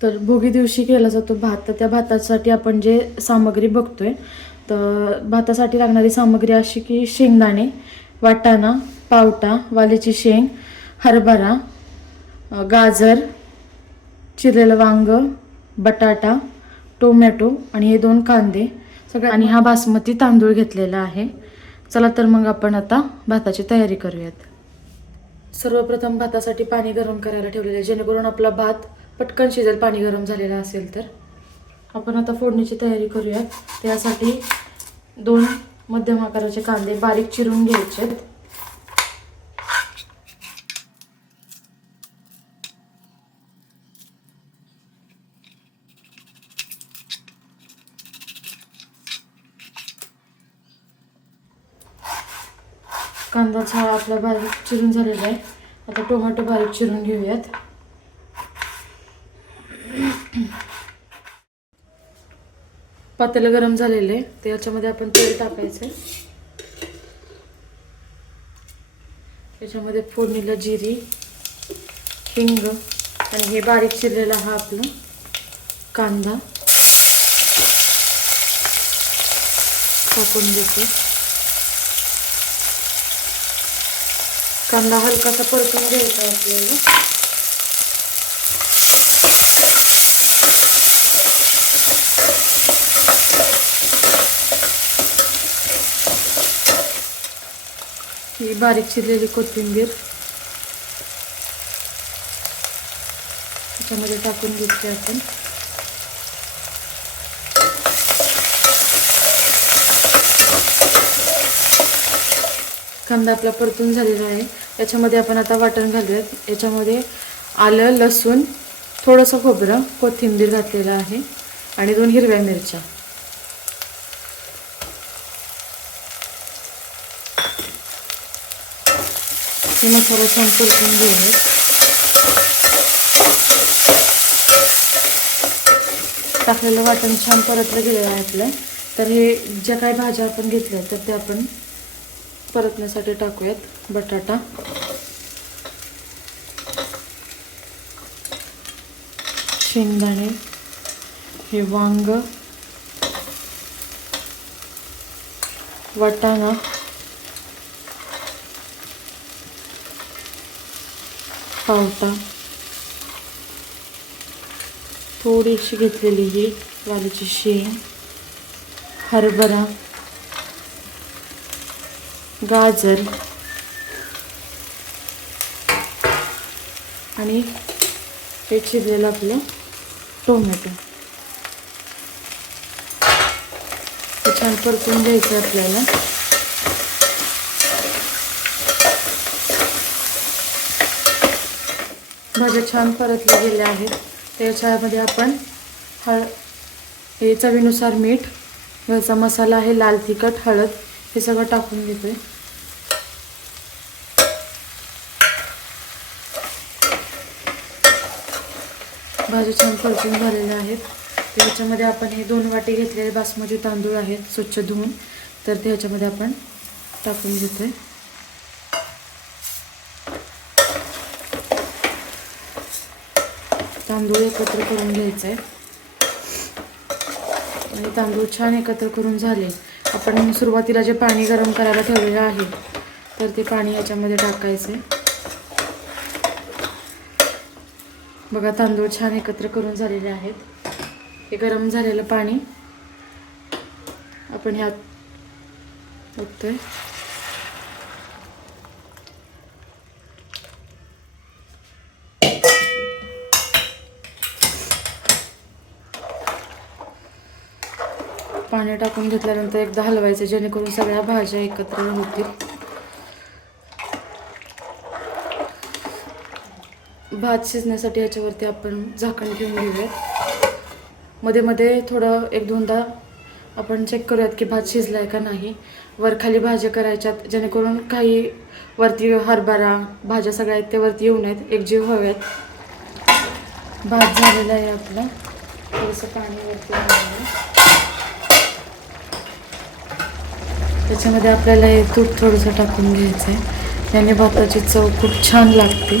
तर भोगी दिवशी केला जातो भात. तर त्या भातासाठी आपण जे सामग्री बघतोय, तर भातासाठी लागणारी सामग्री अशी की शेंगदाणे, वाटाणा, पावटा, वालीची शेंग, हरभरा, गाजर, चिरलेलं वांग, बटाटा, टोमॅटो आणि हे 2 कांदे सगळं, आणि हा बासमती तांदूळ घेतलेला आहे. चला तर मग आपण आता भाताची तयारी करूयात. सर्वप्रथम भातासाठी पाणी गरम करायला ठेवलेलं आहे, जेणेकरून आपला भात पटकन शिजेल पाणी गरम झालेलं असेल तर. आपण आता फोडणीची तयारी करूयात. त्यासाठी 2 मध्यम आकाराचे कांदे बारीक चिरून घ्यायचे. कांदा छान आपला बारीक चिरून झालेला आहे. आता टोमॅटो बारीक चिरून घेऊयात. पातेलं गरम झालेलं आहे, त्याच्यामध्ये आपण तेल टाकायचं. त्याच्यामध्ये फोडणीला जिरी, हिंग आणि हे बारीक चिरलेला हा आपला कांदा टाकून देते. कांदा हलकासा परतून घ्यायचा आपल्याला. ही बारीक चिरलेली कोथिंबीर त्याच्यामध्ये टाकून घेतली आपण. कांदा आपला परतून झालेला आहे. याच्यामध्ये आपण आता वाटण घालूयात. याच्यामध्ये आलं, लसूण, थोडंसं खोबरं, कोथिंबीर घातलेलं आहे आणि 2 हिरव्या मिरच्या. हे मसाला छान परतून घेऊयात. टाकलेलं वाटण छान परतलं गेलेलं आहे आपलं. तर हे ज्या काही भाज्या आपण घेतल्या तर त्या आपण परतण्यासाठी टाकूयात. बटाटा, शेंगदाणे, हे वांग, वाटाणा, पावटा, थोडीशी घेतलेली ही वालीची शेंग, हरभरा, गाजर आणि हे चिरलेलं आपलं टोमॅटो. हे छान परतून घ्यायचं आपल्याला. भाज्या छान परतल्या गेल्या आहेत. त्याच्यामध्ये आपण हे चवीनुसार मीठ, घरचा मसाला आहे, लाल तिखट, हळद हे सगळं टाकून घेतोय. भाज्या छान परतून झालेल्या आहेत. त्याच्यामध्ये आपण हे 2 वाटी घेतलेले बासमती तांदूळ आहेत स्वच्छ धुवून, तर ते ह्याच्यामध्ये आपण टाकून घेतोय. तांदूळ एकत्र करून घ्यायचं आहे आणि तांदूळ छान एकत्र करून झाले. आपण सुरुवातीला जे पाणी गरम करायला ठेवलेलं आहे तर ते पाणी याच्यामध्ये टाकायचं आहे. बघा तांदूळ छान एकत्र करून झालेले आहेत. हे गरम झालेलं पाणी आपण ह्यात ओततोय. पाणी टाकून घेतल्यानंतर एकदा हलवायचं, जेणेकरून सगळ्या भाज्या एकत्र होतील. भात शिजण्यासाठी याच्यावरती आपण झाकण ठेवून घेऊयात. मध्ये मध्ये थोडं 1-2दा आपण चेक करूयात की भात शिजलाय का नाही. वर खाली भाज्या करायच्यात, जेणेकरून काही वरती हरभरा भाज्या सगळ्या आहेत ते वरती येऊ नयेत, एकजीव हव्यात. भात झालेला आहे आपला. थोडंसं पाणी वरती घालूया. त्याच्यामध्ये आपल्याला हे तूप थोडंसं टाकून घ्यायचं आहे. याने भाताची चव खूप छान लागते.